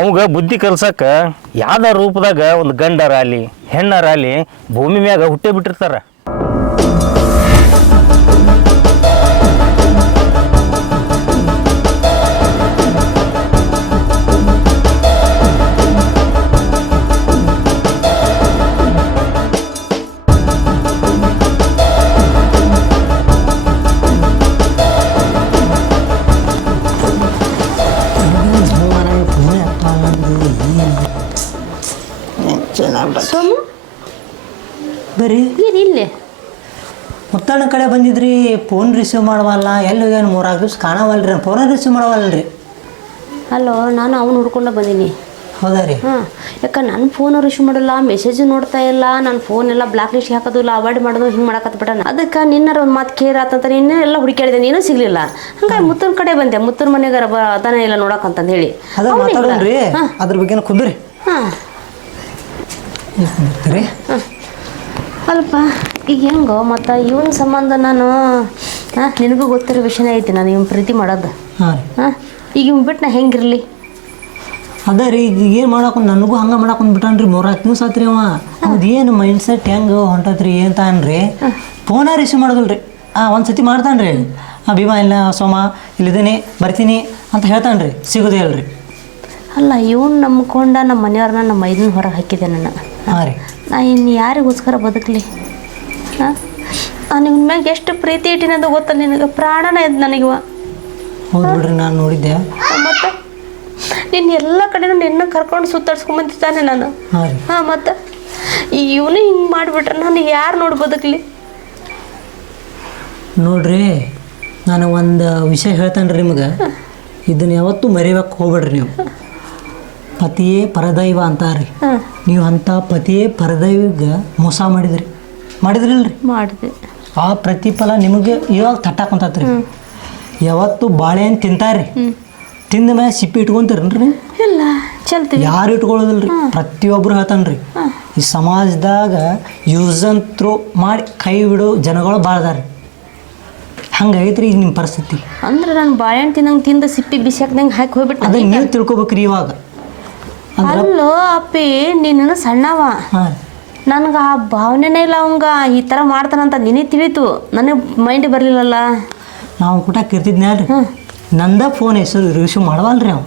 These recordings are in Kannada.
ಅವಾಗ ಬುದ್ಧಿ ಕಲ್ಸಕ್ಕೆ ಯಾವ್ದಾರ ರೂಪದಾಗ ಒಂದು ಗಂಡರಾಲಿ ಹೆಣ್ಣರಾಲಿ ಭೂಮಿ ಮ್ಯಾಗ ಹುಟ್ಟೇ ಬಿಟ್ಟಿರ್ತಾರ. ಸೋಮು ಬರ್ರಿ ಏನಿಲ್ಲ ಮುತ್ತಣ್ಣ ಕಡೆ ಬಂದಿದ್ರಿ, ಫೋನ್ ರಿಸೀವ್ ಮಾಡವಲ್ಲ. ಎಲ್ಲಿ ಹೋಗ್ಯಾನ 3-4 ದಿವ್ಸ ಕಾಣವಲ್ರಿ, ಫೋನ ರಿಸೀವ್ ಮಾಡವಲ್ರಿ. ಅಲ್ಲೋ ನಾನು ಅವ್ನು ಹುಡ್ಕೊಂಡು ಬಂದೀನಿ. ಹೌದಾ ರೀ? ಹಾಂ, ಯಾಕೆ ನನ್ನ ಫೋನ್ ರಿಸೀವ್ ಮಾಡಲ್ಲ, ಮೆಸೇಜ್ ನೋಡ್ತಾ ಇಲ್ಲ, ನನ್ನ ಫೋನ್ ಎಲ್ಲ ಬ್ಲಾಕ್ ಲಿಸ್ಟ್ ಹಾಕೋದಿಲ್ಲ, ಅವಾಯ್ಡ್ ಮಾಡೋದು ಹಿಂಗೆ ಮಾಡಕತ್ಬಿಟ್ಟ. ಅದಕ್ಕೆ ನಿನ್ನಾರ ಒಂದು ಮಾತು ಕೇರ್ ಆತಂತ ನಿನ್ನೆ ಎಲ್ಲ ಹುಡುಕಾಡಿದೆ, ಏನೂ ಸಿಗಲಿಲ್ಲ. ಹಂಗಾಗಿ ಮುತ್ತನ ಕಡೆ ಬಂದೆ, ಮುತ್ತನ ಮನೆಗಾರ ಅದಾನ ಇಲ್ಲ ನೋಡಕ್ಕಂತಂದು ಹೇಳಿ. ಅದ ಮಾತಾಡೋಣ್ರಿ, ಅದ್ರ ಬಗ್ಗೆ ಕುಂದ್ರಿ. ಹಾಂ ರೀ ಅಲ್ಪ ಈಗ ಹೆಂಗೋ ಮತ್ತು ಇವನ ಸಂಬಂಧ ನಾನು ನಿನಗೂ ಗೊತ್ತಿರೋ ವಿಷಯನೇ ಐತಿ, ನಾನು ಇವ್ನ ಪ್ರೀತಿ ಮಾಡೋದು. ಹಾಂ ರೀ. ಹಾಂ, ಈಗ ಇವ್ನು ಬಿಟ್ಟು ನಾ ಹೆಂಗಿರಲಿ? ಅದ ರೀ, ಈಗ ಏನು ಮಾಡಾಕೊಂಡು ನನಗೂ ಹಂಗೆ ಮಾಡಾಕೊಂಡು ಬಿಟ್ಟಾನ್ರಿ. 3-4 ದಿವ್ಸ ಆತ್ರಿ ಅವ. ಅವ್ದು ಏನು ಮೈಂಡ್ ಸೆಟ್ ಹೆಂಗೆ ಹೊಂಟತ್ರಿ ಅಂತ ಅನ್ರಿ, ಫೋನ ರಿಸೀವ್ ಮಾಡೋದಿಲ್ಲ ರೀ. ಒಂದು ಸತಿ ಮಾಡ್ತಾನೆ ರೀ, ಭೀಮಾ ಇಲ್ಲ ಸೋಮ ಇಲ್ಲಿದ್ದೀನಿ ಬರ್ತೀನಿ ಅಂತ ಹೇಳ್ತಾನೆ ರೀ, ಸಿಗೋದೇ ಅಲ್ರಿ. ಅಲ್ಲ, ಇವನು ನಂಬ್ಕೊಂಡ ನಮ್ಮ ಮನೆಯವ್ರನ್ನ ನಮ್ಮ ಮೈದನ ಹೊರಗೆ ಹಾಕಿದ್ದೆ ನಾನು. ಹಾಂ ರೀ. ನಾ ಇನ್ನು ಯಾರಿಗೋಸ್ಕರ ಬದುಕಲಿ? ಹಾಂ, ನಾನು ಇವನ ಮ್ಯಾಗ ಎಷ್ಟು ಪ್ರೀತಿ ಇಟ್ಟಿನದು ಗೊತ್ತಲ್ಲ ನಿನಗೆ, ಪ್ರಾಣನೇ ಇದು ನನಗಿವ. ಹೌದು ಬಿಡ್ರಿ, ನಾನು ನೋಡಿದ್ದೆ. ಮತ್ತು ನಿನ್ನ ಎಲ್ಲ ಕಡೆನೂ ನಿನ್ನ ಕರ್ಕೊಂಡು ಸುತ್ತಾಡ್ಸ್ಕೊಂಬಂದಿದ್ದಾನೆ ನಾನು. ಹಾಂ ರೀ. ಹಾಂ, ಮತ್ತು ಇವನು ಹಿಂಗೆ ಮಾಡಿಬಿಟ್ರೆ ನಾನು ಯಾರು ನೋಡಿ ಬದುಕಲಿ? ನೋಡ್ರಿ, ನಾನು ಒಂದು ವಿಷಯ ಹೇಳ್ತಾನೆ ರೀ ನಿಮ್ಗೆ, ಇದನ್ನು ಯಾವತ್ತೂ ಮರಿಬೇಕು ಹೋಗ್ಬೇಡ್ರಿ ನೀವು. ಪತಿಯೇ ಪರದೈವ ಅಂತಾರ್ರಿ. ನೀವು ಅಂಥ ಪತಿಯೇ ಪರದೈವಿಗೆ ಮೋಸ ಮಾಡಿದ್ರಿಲ್ರಿ? ಮಾಡಿದೆ. ಆ ಪ್ರತಿಫಲ ನಿಮಗೆ ಇವಾಗ ತಟ್ಟಾಕೊಂತತ್ರಿ. ಯಾವತ್ತು ಬಾಳೆಹಣ್ಣು ತಿಂತಾರ್ರಿ, ತಿಂದ ಮೇಲೆ ಸಿಪ್ಪಿ ಇಟ್ಕೊಂತೀರನ್ರಿ? ಇಲ್ಲ, ಚಲ್ತೀವಿ. ಯಾರು ಇಟ್ಕೊಳ್ಳೋದಿಲ್ರಿ, ಪ್ರತಿಯೊಬ್ಬರು ಹೇಳ್ತಾನ್ರಿ. ಈ ಸಮಾಜದಾಗ ಯೂಸ್ ಅಂಡ್ ಥ್ರೋ ಮಾಡಿ ಕೈ ಬಿಡೋ ಜನಗಳು ಭಾಳ ಅದಾರ. ಹಂಗೈತ್ರಿ ಈಗ ನಿಮ್ಮ ಪರಿಸ್ಥಿತಿ. ಅಂದ್ರೆ ನಾನು ಬಾಳೆಹಣ್ಣು ತಿನ್ನಂಗೆ ತಿಂದ ಸಿಪ್ಪಿ ಬಿಸಿ ಹಾಕ್ದಂಗೆ ಹಾಕಿ ಹೋಗ್ಬಿಟ್ಟು ಅದನ್ನ ನೀವು ತಿಳ್ಕೊಬೇಕ್ರಿ ಇವಾಗ. ಅಲ್ಲೋ ಅಪ್ಪಿ, ನೀನು ಸಣ್ಣವ, ನನಗೆ ಆ ಭಾವನೆನೇ ಇಲ್ಲ ಅವಂಗ ಈ ಥರ ಮಾಡ್ತಾನಂತ ನಿನಗೆ ತಿಳಿತು, ನನಗೆ ಮೈಂಡ್ ಬರಲಿಲ್ಲಲ್ಲ. ನಾವು ಕೂಟಕ್ಕೆ ಇರ್ತಿದ್ನ್ಯಾಲ್ರಿ, ನಂದ ಫೋನ್ ಹೆಸರು ರಿಸೀವ್ ಮಾಡವಲ್ರಿ ಅವ.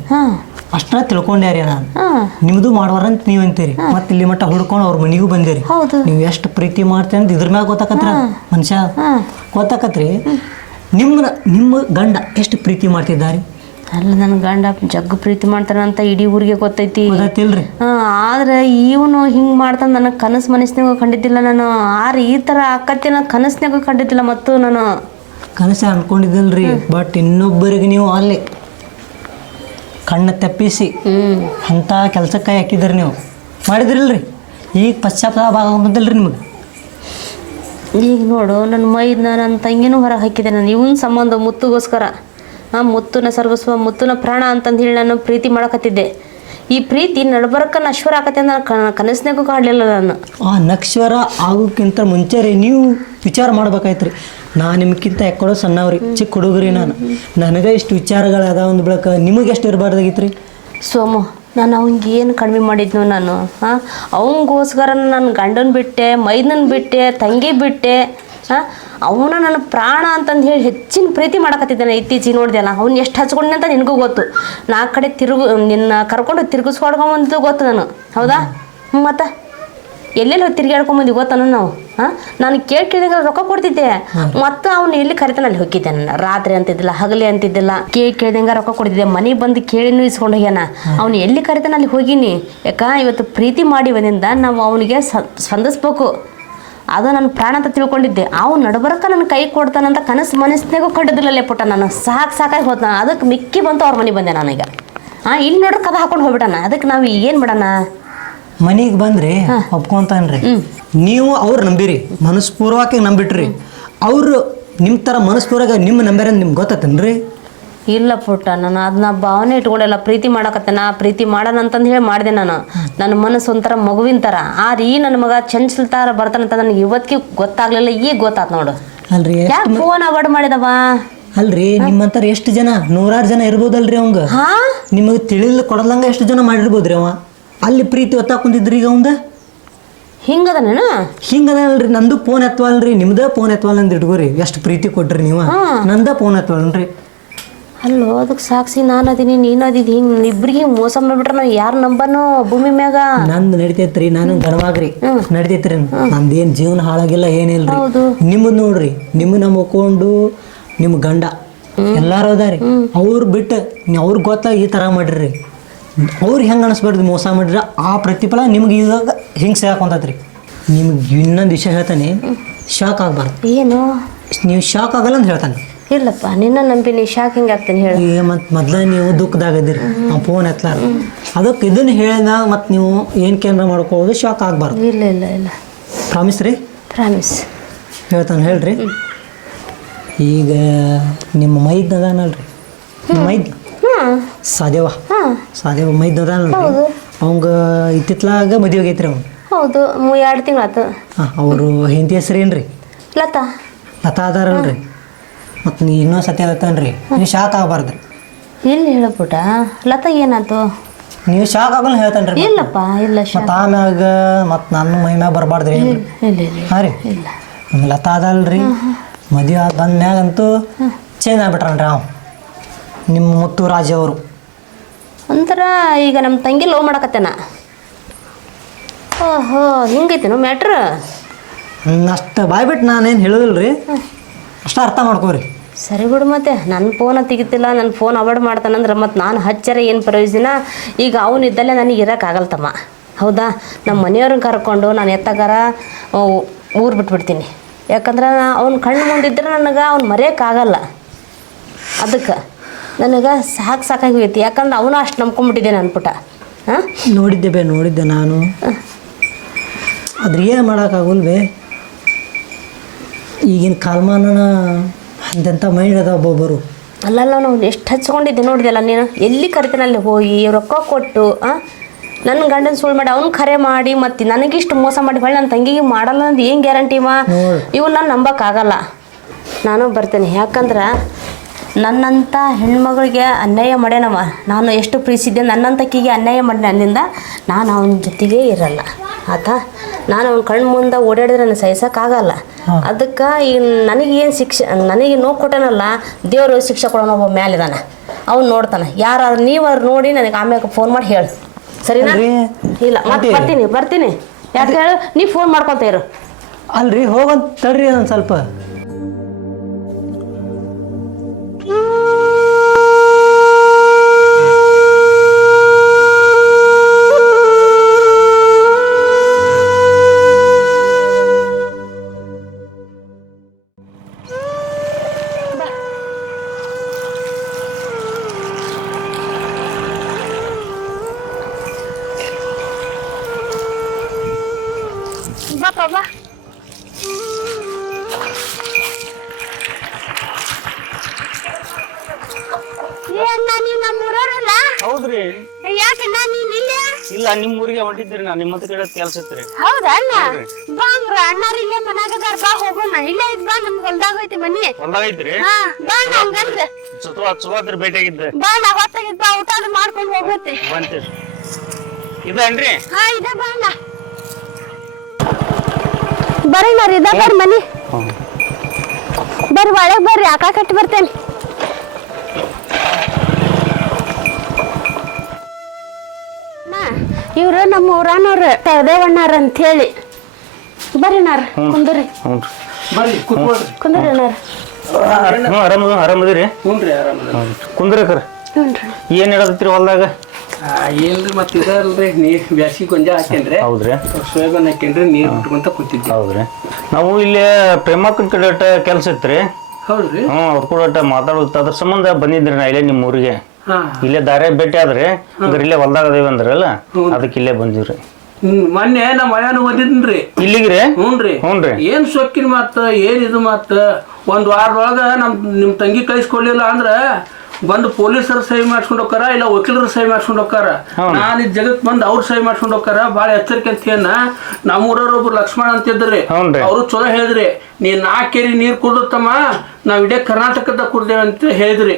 ಅಷ್ಟ ತಿಳ್ಕೊಂಡ್ಯಾರಿ ನಾನು. ನಿಮ್ದು ಮಾಡುವಾರಂತ ನೀವು ಅಂತೀರಿ, ಮತ್ತೆ ಇಲ್ಲಿ ಮಟ್ಟ ಹುಡ್ಕೊಂಡು ಅವ್ರ ಮನೆಗೂ ಬಂದಿರಿ. ನೀವು ಎಷ್ಟು ಪ್ರೀತಿ ಮಾಡ್ತೀರಿ ಅಂತ ಇದ್ರ ಮ್ಯಾಗ ಗೊತ್ತಾಕತ್ರ ಮನುಷ್ಯ ಗೊತ್ತಾಕತ್ರಿ. ನಿಮ್ಮ ಗಂಡ ಎಷ್ಟು ಪ್ರೀತಿ ಮಾಡ್ತಿದ್ದಾರೆ? ಅಲ್ಲ, ನನ್ನ ಗಂಡ ಜಗ್ಗು ಪ್ರೀತಿ ಮಾಡ್ತಾನಂತ ಇಡೀ ಊರಿಗೆ ಗೊತ್ತೈತಿ. ಗೊತ್ತಿಲ್ರಿ? ಆದ್ರೆ ಇವನು ಹಿಂಗೆ ಮಾಡ್ತಾನೆ ನನಗೆ ಕನಸು ಮನಸ್ಸಿನಾಗೂ ಕಂಡಿದ್ದಿಲ್ಲ ನಾನು. ಈ ಥರ ಆಕತಿ ನಾನು ಕನಸಿನಾಗೂ ಕಂಡಿದ್ದಿಲ್ಲ. ಮತ್ತು ನಾನು ಕನಸು ಅನ್ಕೊಂಡಿದ್ದಲ್ರಿ, ಬಟ್ ಇನ್ನೊಬ್ಬರಿಗೆ ನೀವು ಅಲ್ಲಿ ಕಣ್ಣು ತಪ್ಪಿಸಿ ಅಂಥ ಕೆಲಸಕ್ಕೆ ಹಾಕಿದ್ರಿ, ನೀವು ಮಾಡಿದ್ರಿಲ್ರಿ. ಈಗ ಪಶ್ಚಾತ್ತಾಪ ಆಗೋದಿಲ್ರಿ ನಿಮಗೆ? ಈಗ ನೋಡು, ನನ್ನ ಮೈದನ್ನ ನನ್ನ ತಂಗಿನೂ ಹೊರಗೆ ಹಾಕಿದೆ ನಾನು ಇವನ ಸಂಬಂಧ ಮುತ್ತುಗೋಸ್ಕರ. ಮುತ್ತುನ ಸರ್ವಸ್ವ, ಮುತ್ತುನ ಪ್ರಾಣ ಅಂತಂದು ಹೇಳಿ ನಾನು ಪ್ರೀತಿ ಮಾಡಕತ್ತಿದ್ದೆ. ಈ ಪ್ರೀತಿ ನಡ್ಬರಕ್ಕೆ ನಶ್ವರ ಆಕತ್ತೆ ಅಂತ ನಾನು ಕನಸಿನಾಗೂ ಕಾಡಲಿಲ್ಲ ನಾನು. ಆ ನಶ್ವರ ಆಗೋಕ್ಕಿಂತ ಮುಂಚೆ ರೀ ನೀವು ವಿಚಾರ ಮಾಡ್ಬೇಕಾಯ್ತು ರೀ. ನಾನು ನಿಮ್ಗಿಂತ ಎಕ್ಕಡೋ ಸಣ್ಣವ್ರಿ, ಚಿಕ್ಕ ಹುಡುಗ್ರಿ. ನನಗೆ ಇಷ್ಟು ವಿಚಾರಗಳದ ಒಂದು ಬೆಳಕ, ನಿಮಗೆ ಎಷ್ಟು ಇರಬಾರ್ದಾಗಿತ್ತು ರೀ? ಸೋಮು, ನಾನು ಅವ್ನಿಗೆ ಏನು ಕಡಿಮೆ ಮಾಡಿದ್ನು ನಾನು? ಅವನಿಗೋಸ್ಕರ ನನ್ನ ಗಂಡನ ಬಿಟ್ಟೆ, ಮೈದನನ್ನ ಬಿಟ್ಟೆ, ತಂಗಿ ಬಿಟ್ಟೆ. ಅವನ ನನ್ನ ಪ್ರಾಣ ಅಂತಂದು ಹೇಳಿ ಹೆಚ್ಚಿನ ಪ್ರೀತಿ ಮಾಡಕತ್ತಿದ್ದಾನೆ. ಇತ್ತೀಚೆಗೆ ನೋಡಿದೆಲ್ಲ ಅವ್ನು ಎಷ್ಟು ಹಚ್ಕೊಂಡೆ ಅಂತ ನಿನಗೂ ಗೊತ್ತು. 4 ಕಡೆ ನಿನ್ನ ಕರ್ಕೊಂಡು ತಿರುಗಿಸ್ಕೊಡ್ಕೊಂಬಂದು ಗೊತ್ತು ನಾನು. ಹೌದಾ? ಮತ್ತು ಎಲ್ಲೆಲ್ಲಿ ಹೋಗಿ ತಿರುಗಾಡ್ಕೊಂಬಂದು ಗೊತ್ತಾನು ನಾವು. ನಾನು ಕೇಳಿದಾಗ ರೊಕ್ಕ ಕೊಡ್ತಿದ್ದೆ, ಮತ್ತು ಅವ್ನು ಎಲ್ಲಿ ಕರಿತಾನೆ ಅಲ್ಲಿ ಹೋಗಿದ್ದೆ. ನಾನು ರಾತ್ರಿ ಅಂತಿದ್ದಿಲ್ಲ, ಹಗಲಿ ಅಂತಿದ್ದಿಲ್ಲ, ಕೇಳಿದಂಗೆ ರೊಕ್ಕ ಕೊಡ್ತಿದ್ದೆ. ಮನೆಗೆ ಬಂದು ಕೇಳಿನೂ ಇಸ್ಕೊಂಡು ಹೋಗ್ಯಾನ. ಅವ್ನು ಎಲ್ಲಿ ಕರಿತಾನೆ ಅಲ್ಲಿ ಹೋಗಿನಿ. ಯಾಕೆ ಇವತ್ತು ಪ್ರೀತಿ ಮಾಡಿ ಬಂದಿಂದ ನಾವು ಅವನಿಗೆ ಸ್ಪಂದಿಸ್ಬೇಕು. ಅದು ನನ್ನ ಪ್ರಾಣ ಅಂತ ತಿಳ್ಕೊಂಡಿದ್ದೆ. ಅವ್ನು ನಡ್ಬರಕ್ಕೆ ನನ್ನ ಕೈ ಕೊಡ್ತಾನಂತ ಕನಸು ಮನಸ್ಸಿನಾಗೂ ಕಂಡಿದ್ದಿಲ್ಲಲ್ಲೇ ಪುಟ್ಟ. ನಾನು ಸಾಕಾಗಿ ಹೋದ. ಅದಕ್ಕೆ ಮಿಕ್ಕಿ ಬಂತು ಅವ್ರ ಮನೆಗೆ ಬಂದೆ ನಾನೀಗ. ಇಲ್ಲಿ ನೋಡ್ರಿ ಕದ ಹಾಕೊಂಡು ಹೋಗ್ಬಿಟ್ಟಾನ. ಅದಕ್ಕೆ ನಾವು ಏನು ಮಾಡೋಣ? ಮನೆಗೆ ಬಂದ್ರಿ ಒಪ್ಕೊಂತಾನ್ರಿ. ನೀವು ಅವ್ರು ನಂಬಿರಿ, ಮನಸ್ಪೂರ್ವಕ ನಂಬಿಟ್ರಿ. ಅವರು ನಿಮ್ಮ ಥರ ಮನಸ್ಪೂರ್ವಕ ನಿಮ್ಮ ನಂಬ್ಯಾರ ನಿಮ್ಗೆ ಗೊತ್ತತನ್ರಿ? ಇಲ್ಲ ಪುಟ್ಟ, ನಾನು ಅದನ್ನ ಭಾವನೆ ಇಟ್ಕೊಳ್ಳಲ್ಲ. ಪ್ರೀತಿ ಮಾಡಕತ್ತೆ, ನಾ ಪ್ರೀತಿ ಮಾಡೋಣ ಅಂತಂದು ಹೇಳಿ ಮಾಡಿದೆ ನಾನು. ನನ್ನ ಮನಸ್ಸು ಒಂಥರ ಮಗುವಿನ ಥರ. ನನ್ನ ಮಗ ಚಂಚಲ ಥರ ಬರ್ತಾನಂತ ನನಗೆ ಇವತ್ತಿಗೆ ಗೊತ್ತಾಗ್ಲಿಲ್ಲ, ಈಗ ಗೊತ್ತಾತ್ ನೋಡು. ಅಲ್ರಿ, ಯಾಕೆ ಫೋನ್ ಅವಾಯ್ಡ್ ಮಾಡಿದವ? ಅಲ್ರಿ ನಿಮ್ಮಂತಾರ ಎಷ್ಟು ಜನ 100 ಜನ ಇರ್ಬೋದಲ್ರಿ ಅವಂಗ ಹಾ ನಿಮಗೆ ತಿಳಿಲ್ ಕೊಡದಂಗ ಎಷ್ಟು ಜನ ಮಾಡಿರ್ಬೋದ್ರಿ ಅವ ಅಲ್ಲಿ ಪ್ರೀತಿ ಒತ್ತಾಕ್ ಕುಂತಿದ್ರಿ ಈಗ ಅವಂದ ಹಿಂಗದನೇನ ಹಿಂಗದಲ್ರಿ ನಂದು ಫೋನ್ ಎತ್ತವಲ್ರಿ ನಿಮ್ದ ಫೋನ್ ಎತ್ತವಲ್ಲ ಅಂದ್ ಇಟ್ಕೋರಿ ಎಷ್ಟು ಪ್ರೀತಿ ಕೊಟ್ರಿ ನೀವು ನಂದ ಫೋನ್ ಎತ್ತವಲ್ರಿ ಅಲ್ಲೋ ಅದಕ್ಕೆ ಸಾಕ್ಷಿ ನಾನು ಅದೀನಿ ನೀನು ಅದಿದ್ದು ಹಿಂಗೆ ಇಬ್ರಿಗೆ ಮೋಸ ಮಾಡ್ಬಿಟ್ರೆ ನಾವು ಯಾರು ನಂಬನು ಭೂಮಿ ಮ್ಯಾಗ ನಂದು ನಡಿತೈತ್ರಿ ನಾನು ಗಣವಾಗ್ರಿ ನಡಿತೈತ್ರಿ ನಂದೇನ್ ಜೀವನ ಹಾಳಾಗಿಲ್ಲ ಏನಿಲ್ರಿ ನಿಮ್ಮದ್ ನೋಡ್ರಿ ನಿಮ್ಮನ್ನ ಮುಕ್ಕೊಂಡು ನಿಮ್ಮ ಗಂಡ ಎಲ್ಲಾರು ಅದಾರಿ ಅವ್ರು ಬಿಟ್ಟು ಅವ್ರಿಗೆ ಗೊತ್ತಾಗ ಈ ಥರ ಮಾಡಿರಿ ಅವ್ರು ಹೆಂಗೆ ಅನಿಸ್ಬಾರ್ದು ಮೋಸ ಮಾಡಿರ ಆ ಪ್ರತಿಫಲ ನಿಮ್ಗೆ ಇವಾಗ ಹಿಂಗೆ ಸಿಗಾಕೊಂತೈತ್ರಿ ನಿಮ್ಗೆ ಇನ್ನೊಂದು ವಿಷಯ ಹೇಳ್ತಾನೆ ಶಾಕ್ ಆಗಬಾರ್ದು ಏನು ನೀವು ಶಾಕ್ ಆಗಲ್ಲ ಅಂತ ಹೇಳ್ತಾನೆ ಇಲ್ಲಪ್ಪ ನಿನ್ನ ನಂಬಿನಿ ಶಾಕ್ ಹಿಂಗೆ ಆಗ್ತೀನಿ ಹೇಳಿ ಈಗ ಮತ್ತು ಮೊದ್ಲ ನೀವು ದುಃಖದಾಗದಿರಿ ಆ ಫೋನ್ ಎತ್ತಲಾರ ಅದಕ್ಕೆ ಇದನ್ನು ಹೇಳಿದಾಗ ಮತ್ತು ನೀವು ಏನು ಕೇಂದ್ರ ಮಾಡ್ಕೊಳ್ಳೋದು ಶಾಕ್ ಆಗಬಾರ್ದು ಇಲ್ಲ ಇಲ್ಲ ಇಲ್ಲ ಪ್ರಾಮಿಸ್ ರೀ ಪ್ರಾಮಿಸ್ ಹೇಳ್ತಾನೆ ಹೇಳ್ರಿ ಈಗ ನಿಮ್ಮ ಮೈದ್ ಅದಾನಲ್ರಿ ಮೈದ್ ಸಾದೇವ ಮೈದ್ ಅದಾನಲ್ರಿ ಅವಂಗ ಇತ್ತಿತ್ಲಾಗ ಮದುವೆ ಆಗೈತ್ರಿ ಅವ್ನು ಹೌದು 2 ತಿಂಗಳಾತು ಹಾಂ ಅವರು ಹೆಂಡತಿ ಹೆಸ್ರು ಏನ್ರಿ ಲತಾ ಲತಾ ಅದಾರಲ್ರಿ ಮತ್ತು ನೀ ಇನ್ನೊಂದು ಸತ್ಯ ಹೇಳ್ತಾನ್ರಿ ನೀವು ಶಾಕ್ ಆಗಬಾರ್ದ್ರಿ ಎಲ್ಲಿ ಹೇಳಪುಟ ಲತಾ ಏನಾಯ್ತು ನೀವು ಶಾಕ್ ಆಗಲ್ಲ ಹೇಳ್ತಾನ್ರಿ ಇಲ್ಲಪ್ಪ ಇಲ್ಲ ಮತ್ತು ಆಮ್ಯಾಗ ಮತ್ತು ನನ್ನ ಮೈ ಮ್ಯಾಗ ಬರಬಾರ್ದ್ರಿ ಇಲ್ಲ ಇಲ್ಲ ಹಾಂ ರೀ ಇಲ್ಲ ನಮ್ಮ ಲತಾ ಅದಲ್ರಿ ಮದುವೆ ಆದ ಬಂದ್ಮ್ಯಾಗಂತೂ ಚೇಂಜ್ ಆಗ್ಬಿಟ್ರನ್ರಿ ಅವ ನಿಮ್ಮ ಮುತ್ತುರಾಜ್ ಅವರು ಒಂಥರ ಈಗ ನಮ್ಮ ತಂಗಿ ಲವ್ ಮಾಡಕತ್ತೇನ ಓಹೋ ಹಿಂಗೈತೇನು ಮ್ಯಾಟ್ರ್ ಅಷ್ಟು ಬಾಯ್ಬಿಟ್ಟು ನಾನೇನು ಹೇಳೋದಿಲ್ಲ ರೀ ಅಷ್ಟು ಅರ್ಥ ಮಾಡ್ಕೋರಿ ಸರಿ ಬಿಡು ಮತ್ತೆ ನನ್ನ ಫೋನ ತೆಗಿತಿಲ್ಲ ನನ್ನ ಫೋನ್ ಅವಾಯ್ಡ್ ಮಾಡ್ತಾನಂದ್ರೆ ಮತ್ತು ನಾನು ಹಚ್ಚಾರ ಏನು ಪ್ರಯೋಜನ ಈಗ ಅವನಿದ್ದಲ್ಲೇ ನನಗೆ ಇರೋಕ್ಕಾಗಲ್ತಮ್ಮ ಹೌದಾ ನಮ್ಮ ಮನೆಯವ್ರನ್ನ ಕರ್ಕೊಂಡು ನಾನು ಎತ್ತಗಾರ ಊರು ಬಿಟ್ಬಿಡ್ತೀನಿ ಯಾಕಂದ್ರೆ ಅವ್ನ ಕಣ್ಣು ಮುಂದಿದ್ರೆ ನನಗೆ ಅವ್ನು ಮರೆಯೋಕ್ಕಾಗಲ್ಲ ಅದಕ್ಕೆ ನನಗೆ ಸಾಕಾಗಿ ಹೋಯ್ತು ಯಾಕಂದ್ರೆ ಅವನು ಅಷ್ಟು ನಂಬ್ಕೊಂಬಿಟ್ಟಿದ್ದೆ ನನ್ನ ಪುಟ ಹಾಂ ನೋಡಿದ್ದೆ ನಾನು ಅದ್ರ ಏನು ಮಾಡೋಕ್ಕಾಗಲ್ವೇ ಈಗಿನ ಕಾಲಮಾನ ಅಂತೆಂಥ ಮೈಂಡ್ ಅದ ಒಬ್ಬೊಬ್ಬರು ಅಲ್ಲಲ್ಲ ನಾವು ಎಷ್ಟು ಹಚ್ಕೊಂಡಿದ್ದೆ ನೋಡಿದೆಲ್ಲ ನೀನು ಎಲ್ಲಿ ಕರಿತೀನಲ್ಲಿ ಹೋಗಿ ರೊಕ್ಕ ಕೊಟ್ಟು ನನ್ನ ಗಂಡನ ಸುಳ್ಳು ಮಾಡಿ ಅವ್ನು ಕರೆ ಮಾಡಿ ಮತ್ತು ನನಗಿಷ್ಟು ಮೋಸ ಮಾಡಿ ಹೊಳ್ಳಿ ನನ್ನ ತಂಗಿಗೆ ಮಾಡಲ್ಲ ಅಂದ್ರೆ ಏನು ಗ್ಯಾರಂಟಿ ಇವು ನಾನು ನಂಬೋಕ್ಕಾಗಲ್ಲ ನಾನು ಬರ್ತೇನೆ ಯಾಕಂದ್ರೆ ನನ್ನಂಥ ಹೆಣ್ಮಗಳಿಗೆ ಅನ್ಯಾಯ ಮಾಡ್ಯಾನವ ನಾನು ಎಷ್ಟು ಪ್ರೀತಿಸಿದ್ದೆ ನನ್ನಂತಕ್ಕಿಗೆ ಅನ್ಯಾಯ ಮಾಡಿದೆ ಅಂದಿಂದ ನಾನು ಅವನ ಜೊತೆಗೇ ಇರಲ್ಲ ಆತಾ ನಾನು ಅವ್ನ ಕಣ್ಣು ಮುಂದೆ ಓಡಾಡಿದ್ರೆ ನನಗೆ ಸಹಿಸೋಕ್ಕಾಗಲ್ಲ ಅದಕ್ಕೆ ಈಗ ನನಗೇನು ಶಿಕ್ಷೆ ನನಗೆ ನೋವು ಕೊಟ್ಟನಲ್ಲ ದೇವರು ಶಿಕ್ಷೆ ಕೊಡೋಣ ಒಬ್ಬ ಮ್ಯಾಲಿದಾನ ಅವ್ನು ನೋಡ್ತಾನೆ ಯಾರಾದ್ರೂ ನೀವು ಅವ್ರು ನೋಡಿ ನನಗೆ ಆಮ್ಯಾಗ ಫೋನ್ ಮಾಡಿ ಹೇಳು ಸರಿನಾ ಇಲ್ಲ ಮತ್ತೆ ಬರ್ತೀನಿ ಯಾಕೆ ಹೇಳು ನೀವು ಫೋನ್ ಮಾಡ್ಕೊತ ಇರು ಅಲ್ರಿ ಹೋಗಂತ ತಡ್ರಿ ಒಂದು ಸ್ವಲ್ಪ ಹೌದ್ರಿ ಯಾಕಣ್ಣ ನೀನ್ ಇಲ್ಲೇ ಇಲ್ಲ ನಿಮ್ಮ ಊರಿಗೆ ಹೊಂಟಿದ್ರಿ ನಾನು ನಿಮ್ಮ ಕಡೆ ಕೆಲಸ ಇತ್ರಿ ಹೌದಾ ಅಣ್ಣ ಬಾ ಅಂದ್ರ ಅಣ್ಣಾರ ಇಲ್ಲೇ ಮನ್ಯಾಗದಾರ ಬಾ ಹೋಗೋಣ ಇಲ್ಲೇ ಇದ್ ಬಾ ನಮ್ಗೆ ಹೊಲ್ದಾಗ ಐತಿ ಮನಿ ಹೊಲ್ದಾಗೈತ್ರಿ ಹಾ ಬಾ ನಮ್ಗಂದ್ರೆ ಸುತ್ತವಾತ್ರ ಭೇಟಿಯಾಗಿದ್ದೆ ಬಾ ನಾ ಹೊತ್ತಾಗಿದ್ ಬಾ ಊಟ ಮಾಡ್ಕೊಂಡು ಹೋಗುತ್ತೆ ಬಂತೀರಿ ಇದನ್ರಿ ಹಾ ಇದ ಬಾ ಅಣ್ಣ ಬರ್ರಿ ನಾರ್ ಇದ ಬರ್ರಿ ಮನಿ ಬರ್ರಿ ಒಳಗ್ ಬರ್ರಿ ಆಕ ಕಟ್ಟಿ ಬರ್ತೇನೆ ಇವ್ರು ನಮ್ಮ ಊರಾನವ್ರು ದೇವಣ್ಣಾರ ಅಂತ ಹೇಳಿ ಬರ್ರಿ ನಾರ್ ಕುಂದ್ರಿ ಕುಂದ್ರಿ ನಾರ್ ಆರಾಮದಿರಿ ಕುಂದ್ರಕರ ಏನ್ ಹೇಳತ್ತೀರಿ ಹೊಲ್ದಾಗ ಏನ್ರಿ ಮತ್ತೆ ಇದಲ್ರಿ ನೀರ್ ಬ್ಯಾಸಿಗೆ ಗೊಂಜ ಹಾಕೇನ್ರಿ ಹೌದ್ರಿ ಸೋಯಾಬೀನ್ ಹಾಕೇನ್ರಿ ನೀರ್ ಬಿಟ್ಕೊಂತ ಕೂತಿದ್ವಿ ಹೌದ್ರಿ ನಾವು ಇಲ್ಲಿ ಪ್ರೇಮಕ್ಕನ ಕಡೆ ಕೆಲಸ ಇತ್ರಿ ಹೌದ್ರಿ ಅವ್ರ ಕೂಡ ಮಾತಾಡೋದು ಅದ್ರ ಸಂಬಂಧ ಬಂದಿದ್ರಿ ನಾ ಇಲ್ಲೇ ನಿಮ್ಮ ಊರಿಗೆ ಇಲ್ಲೇ ದಾರೆ ಭೇಟಿ ಆದ್ರಿ ಅಂದ್ರೆ ಇಲ್ಲೇ ಹೊಲ್ದಾಗ ಅದೇವಿ ಅಂದ್ರಲ್ಲ ಅದಕ್ಕೆ ಇಲ್ಲೇ ಬಂದಿವ್ರಿ ಮೊನ್ನೆ ನಮ್ಮ ಮಯಾನು ಓದಿದ್ನ್ರಿ ಇಲ್ಲಿಗ್ರಿ ಹ್ಞೂನ್ರಿ ಏನ್ ಸೊಕ್ಕಿನ ಮತ್ತ ಏನ್ ಇದು ಮತ್ತ ಒಂದ್ ವಾರದೊಳಗ ನಿಮ್ ತಂಗಿ ಕಳಿಸ್ಕೊಡ್ಲಿಲ್ಲ ಅಂದ್ರ ಬಂದು ಪೊಲೀಸರು ಸಹಿ ಮಾಡ್ಸ್ಕೊಂಡ್ ಹೋಗ್ತಾರ ಇಲ್ಲ ವಕೀಲರು ಸಹಿ ಮಾಡ್ಸ್ಕೊಂಡ್ ಹೋಗ್ತಾರ. ನಾನು ಈ ಜಗತ್ ಬಂದು ಅವ್ರು ಸಹಿ ಮಾಡ್ಸ್ಕೊಂಡ್ ಹೋಗ್ತಾರ. ಬಾಳ ಎಚ್ಚರಿಕೆ ಅಂತ ನಮ್ಮೂರೊಬ್ರು ಲಕ್ಷ್ಮಣ ಅಂತಿದ್ರಿ, ಅವ್ರು ಚಲೋ ಹೇಳಿದ್ರಿ, ನೀನ್ 4 ಕೆರೆ ನೀರ್ ಕುಡ್ದತ್ತಮ್ಮ, ನಾವ್ ಇಡೇ ಕರ್ನಾಟಕದ ಕುಡ್ದೇವೆ ಅಂತ ಹೇಳಿದ್ರಿ.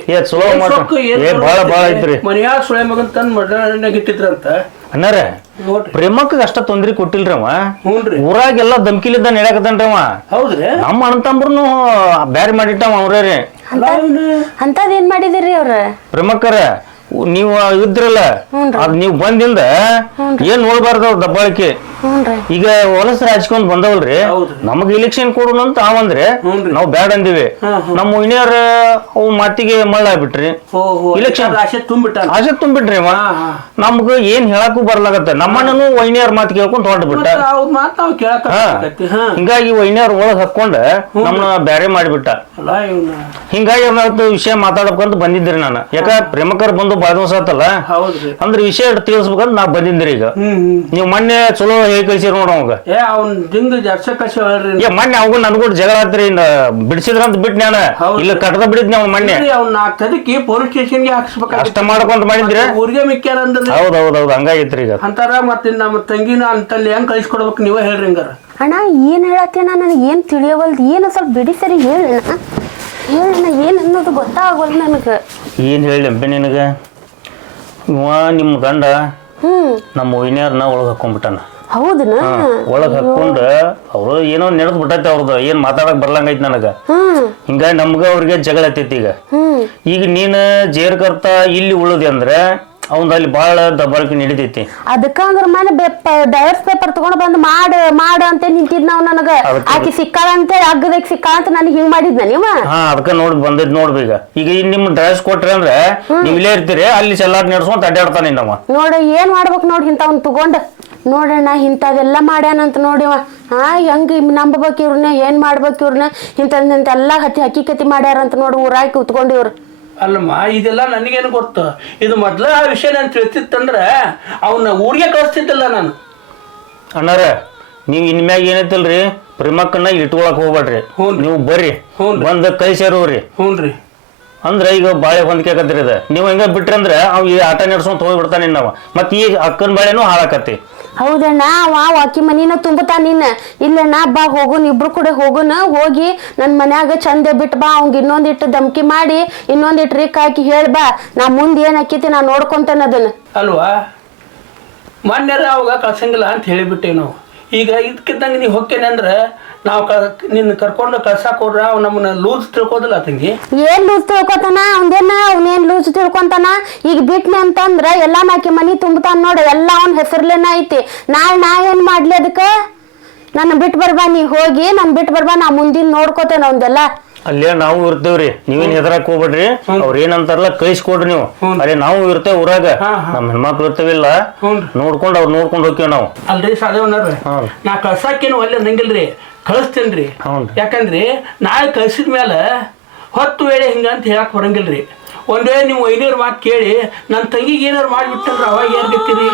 ಮನೆಯಾಗ ಸುಳೆ ಮಗನ್ ತಂದ್ ಮಡ್ಯಾಗ ಇಟ್ಟಿದ್ರಂತ. ಅಣ್ಣಾರ ಪ್ರೇಮಕ್ಕ ಅಷ್ಟ ತೊಂದ್ರೆ ಕೊಟ್ಟಿಲ್ರಿ ಅವ. ಊರಾಗೆಲ್ಲ ಧಮ್ಕಿಲಿದ್ದ ನಡೆಯಕತ್ತನ್ರಿ ಅವ. ಹೌದ್ರಿ? ನಮ್ಮ ಅಣ್ಣತಂಬ್ರನು ಬ್ಯಾರಿ ಮಾಡಿಟ್ಟವ ಅವ್ರೇ. ಅಂತದೇನ್ ಮಾಡಿದಿರಿ ಅವ್ರ? ಪ್ರೇಮಕ್ಕರ ನೀವು ಇದ್ರಲ್ಲ, ಅದ್ ನೀವ್ ಬಂದಿಂದ ಏನ್ ನೋಡ್ಬಾರ್ದ ಅವ್ರ ದಬ್ಬಾಳಿಕೆ. ಈಗ ಹೊಲಸ ರಾಜಕೀಯ ಬಂದವಲ್ರಿ, ನಮಗ್ ಇಲೆಕ್ಷನ್ ಕೊಡೋಣ ಅಂತ ಅವಂದ್ರೆ ನಾವ್ ಬ್ಯಾಡ ಅಂದಿವಿ. ನಮ್ಮ ವಿನಿಯರ್ ಅವ್ ಮಾತಿಗೆ ಮಳ್ಳಾಗ್ಬಿಟ್ರಿ. ಇಲೆಕ್ಷನ್ ಆಸೆ ತುಂಬಿಟ್ರಿ ಅವ. ನಮ್ಗ ಏನ್ ಹೇಳಕ್ಕೂ ಬರ್ಲಾಗತ್ತ. ನಮ್ಮಣ್ಣನು ವೈನಿಯರ್ ಮಾತು ಕೇಳ್ಕೊಂಡ್ ಹೊರಟ್ಬಿಟ್ಟ. ಹಿಂಗಾಗಿ ವೈನಿಯರ್ ಒಳಗ್ ಹಾಕೊಂಡ ನಮ್ಮನ್ನ ಬ್ಯಾರೆ ಮಾಡಿಬಿಟ್ಟ. ಹಿಂಗಾಗಿ ವಿಷಯ ಮಾತಾಡಬೇಕಂತ ಬಂದಿದ್ರಿ ನಾನು. ಯಾಕ ಪ್ರೇಮಕರ್ ಬಂದು ಬಾಳ ದಿವಸ ಆತಲ್ಲ, ಅಂದ್ರೆ ವಿಷಯ ತಿಳಿಸ್ಬೇಕಂತ ನಾ ಬಂದಿದ್ರಿ. ಈಗ ನೀವು ಮೊನ್ನೆ ಚಲೋ ಹೇಗೆ ಕಳ್ಸಿರಿ ನೋಡ ಅವಾಗ. ಮೊನ್ನೆ ಅವಾಗ ನನ್ಗೂ ಜಗಳ ಆತ್ರಿ, ಬಿಡಿಸಿದ್ರಂತ ಬಿಟ್ ನಾನು ಇಲ್ಲ ಕಟ್ಟದ ಬಿಡಿದ್ನಿ ಅವ್ನ ಮೊನ್ನೆ. ಪೊಲೀಸ್ ಸ್ಟೇಷನ್ಗೆ ಹಾಕ್ಸ್ಬೇಕು ಅಷ್ಟ ಮಾಡ್ಕೊಂತ ಮಾಡಿದ್ರೆ ಊರಿಗೆ ಮಿಕ್ಕ್ಯಾರ ಅಂದ್ರೆ. ಹೌದೌದೌದು ಹಂಗಾಗಿತ್ರಿ. ಈಗ ಅಂತಾರ ಮತ್ತೆ ನಮ್ಮ ತಂಗಿನ ಅಂತಲ್ಲಿ ಹೆಂಗ್ ಕಳ್ಸಿಕೊಡ್ಬೇಕು ನೀವೇ ಹೇಳ್ರಿ. ಹಂಗಾರ ಅಣ್ಣ ಏನ್ ಹೇಳತ್ತೇನ ನನಗೆ ಏನ್ ತಿಳಿಯವಲ್ದು. ಏನು ಸ್ವಲ್ಪ ಬಿಡಿ ಸರಿ ಹೇಳಣ್ಣ, ಹೇಳಣ್ಣ ಏನ್ ಅನ್ನೋದು ಗೊತ್ತಾಗವಲ್ದು ನನಗೆ. ಏನ್ ಹೇಳಿ ಅಂಬೆ ನಿನಗ? ಇವ ನಿಮ್ ಗಂಡ ನಮ್ಮ ವೈನ್ಯಾರನ್ನ ಒಳಗ್ ಹಾಕೊಂಡ್ಬಿಟ್ಟಾನ. ಹೌದನ? ಒಳಗ್ ಹಾಕೊಂಡ ಅವ್ರು ಏನೋ ನಡೆದ್ ಬಿಟ್ಟೈತಿ. ಅವ್ರದ್ದು ಏನ್ ಮಾತಾಡಕ್ ಬರ್ಲಂಗೈತಿ ನನಗ. ಹಿಂಗಾಗಿ ನಮ್ಗ ಅವ್ರಿಗೆ ಜಗಳ ಐತೈತಿ. ಈಗ ನೀನ್ ಜೇರ್ಕರ್ತ ಇಲ್ಲಿ ಉಳಿದಿ ಅಂದ್ರೆ ಅವಂದ ಅಲ್ಲಿ ಬಾಳ ದಬ್ಬಾಳಿಕೆ ನಡೀತೈತಿ. ಅದಕ್ಕ ಅಂದ್ರ ಮನೆ ಡೈವರ್ಸ್ ಪೇಪರ್ ತಗೊಂಡ್ ಬಂದ್ ಮಾಡ ಅಂತ ನಿಂತಿದ್ ನಾವ್. ನನಗ ಆಕಿ ಸಿಕ್ಕಾಳಂತ ಅಗ್ಗದಕ್ಕೆ ಸಿಕ್ಕಾಳಂತ ನನಗೆ ಹಿಂಗ್ ಮಾಡಿದ್ನ ನೀವ. ಅದಕ್ಕ ನೋಡಿ ಬಂದಿದ್ ನೋಡ್ಬೇಕ. ಈಗ ನಿಮ್ ಡ್ರೆಸ್ ಕೊಟ್ರಿ ಅಂದ್ರೆ ನೀವ್ ಇಲ್ಲೇ ಇರ್ತೀರಿ, ಅಲ್ಲಿ ಚೆಲ್ಲಾಟ ನಡ್ಸ್ಕೊಂತ ಅಡ್ಡಾಡ್ತಾನೆ ನಮ್ಮ. ನೋಡ ಏನ್ ಮಾಡ್ಬೇಕ್ ನೋಡಿ ಇಂಥವ್ನ ತಗೊಂಡ್. ನೋಡಣ್ಣ ಇಂಥವೆಲ್ಲ ಮಾಡ್ಯಾನಂತ ನೋಡಿವ. ಹೆಂಗ್ ನಂಬಬೇಕು ಇವ್ರನ್ನ, ಏನ್ ಮಾಡ್ಬೇಕು ಇವ್ರನ್ನ, ಇಂಥೆಲ್ಲ ಹಕ್ಕಿಕತಿ ಮಾಡ್ಯಾರಂತ ನೋಡಿ ಊರಾಗಿ ಕೂತ್ಕೊಂಡಿವ್ರು. ಅಲ್ಲಮ್ಮ ಇದೆಲ್ಲ ನನಗೇನು ಗೊತ್ತು. ಇದು ಮೊದ್ಲ ಆ ವಿಷಯ ನಾನು ತಿಳಿತಿತ್ತಂದ್ರ ಅವನ್ನ ಊರಿಗೆ ಕಳಿಸ್ತಿದ್ದಲ್ಲ ನಾನು. ಅಣ್ಣಾರ ನೀವ್ ಇನ್ಮ್ಯಾಗ ಏನೈತಿಲ್ರಿ, ಪ್ರೇಮಕ್ಕನ್ನ ಇಟ್ಕೊಳಕ್ ಹೋಗ್ಬೇಡ್ರಿ. ನೀವು ಬರ್ರಿ, ಬಂದ ಕೈ ಸೇರೋರಿ. ಹ್ಞೂನ್ರಿ. ಅಂದ್ರೆ ಈಗ ಬಾಳೆ ಹೊಂದಿಕೆ ಆಗತ್ರಿ. ಅದ ನೀವು ಹಿಂಗ ಬಿಟ್ರಿ ಅಂದ್ರೆ ಅವ್ ಈ ಆಟ ನಡ್ಸ್ಕೊಂತ ಹೋಗ್ಬಿಡ್ತಾನೆ ನಾವ. ಮತ್ ಈ ಅಕ್ಕನ ಬಾಳೆನೂ ಹಾಳಾಕತಿ. ಹೌದಣ್ಣ, ಆಕಿ ಮನಿನ ತುಂಬುತ್ತಾ ನೀನ್. ಇಲ್ಲಣ್ಣ ಬಾ ಹೋಗುನ್, ಇಬ್ರು ಕೂಡ ಹೋಗುನ. ಹೋಗಿ ನನ್ ಮನ್ಯಾಗ ಚಂದ ಬಿಟ್ಟು ಬಾ. ಅವಂಗ ಇನ್ನೊಂದಿಟ್ಟು ಧಮ್ಕಿ ಮಾಡಿ ಇನ್ನೊಂದಿಟ್ಟು ರಿಕ್ ಹಾಕಿ ಹೇಳ್ ಬಾ. ನಾ ಮುಂದೆ ಏನ್ ಹಾಕಿತಿ ನಾ ನೋಡ್ಕೊಂತೇನೆ ಅದನ್ನ. ಅಲ್ವಾ ಮೊನ್ನೆರ ಅವಾಗ ಕಳ್ಸಂಗಿಲ್ಲ ಅಂತ ಹೇಳಿಬಿಟ್ಟೆ ನಾವು. ಈಗ ಇದಕ್ಕಿದ್ದಂಗೆ ನೀವು ಹೋಗ್ತೇನೆ ಅಂದ್ರೆ ನಾವು ನಿನ್ನ ಕರ್ಕೊಂಡು ಕಳ್ಸಾಕ್ ಹೋದ್ರ ಅವ್ ನಮ್ಮನ್ನ ಲೂಸ್ ತಿಳ್ಕೋದಿಲ್ಲ ತಂಗಿ. ಏನ್ ಲೂಸ್ ತಿಳ್ಕೊತಾನ? ಅವ್ನೇನ್ ಲೂಸ್ ತಿಳ್ಕೊಂತಾನ? ಈಗ ಬಿಟ್ನಿ ಅಂತಂದ್ರ ಎಲ್ಲಾ ನಾಕಿ ಮನಿ ತುಂಬತಾನ ನೋಡ. ಎಲ್ಲ ಅವ್ನ ಹೆಸರ್ಲೇನ ಐತಿ. ನಾ ಏನ್ ಮಾಡ್ಲಿ ಅದಕ್ಕ? ನನ್ನ ಬಿಟ್ಟು ಬರ್ಬಾ, ನೀ ಹೋಗಿ ನನ್ ಬಿಟ್ಟು ಬರ್ಬಾ. ನಾ ಮುಂದಿನ ನೋಡ್ಕೋತೇನೆ ಅವಂದೆಲ್ಲ. ಅಲ್ಲೇ ನಾವು ಇರ್ತೇವ್ರಿ, ನೀವೇನ್ ಹೆದರಾಕ್ ಹೋಗ್ಬೇಡ್ರಿ. ಅವ್ರ ಏನಂತಾರಲ್ಲ ಕಳಿಸ್ಕೊಡ್ರಿ ನೀವು. ಅದೇ ನಾವು ಇರ್ತೇವೆ ಊರಾಗ, ನಮ್ ಹೆಣ್ಮಕ್ಳು ಇರ್ತೇವಿಲ್ಲ, ನೋಡ್ಕೊಂಡ್ ಅವ್ರು ನೋಡ್ಕೊಂಡ್ ಹೋಗ್ತೇವ್ ನಾವು. ಅಲ್ರಿ ಸಾಧವನವ್ರಿ, ನಾ ಕಳ್ಸಾಕೇನು ಒಳ್ಳೆ ನಂಗಿಲ್ರಿ, ಕಳಿಸ್ತೇನ್ರಿ. ಯಾಕಂದ್ರಿ ನಾಳೆ ಕಳ್ಸಿದ್ಮೇಲೆ 10 ವೇಳೆ ಹಿಂಗಂತ ಹೇಳಕ್ ಬರಂಗಿಲ್ರಿ. ಒಂದ್ ವೇಳೆ ನೀವು 500 ಮಾತು ಕೇಳಿ ನನ್ನ ತಂಗಿಗೆ ಏನಾರು ಮಾಡಿಬಿಟ್ಟಂದ್ರೆ ಅವಾಗ ಯಾರು ಗೊತ್ತೀರಿ?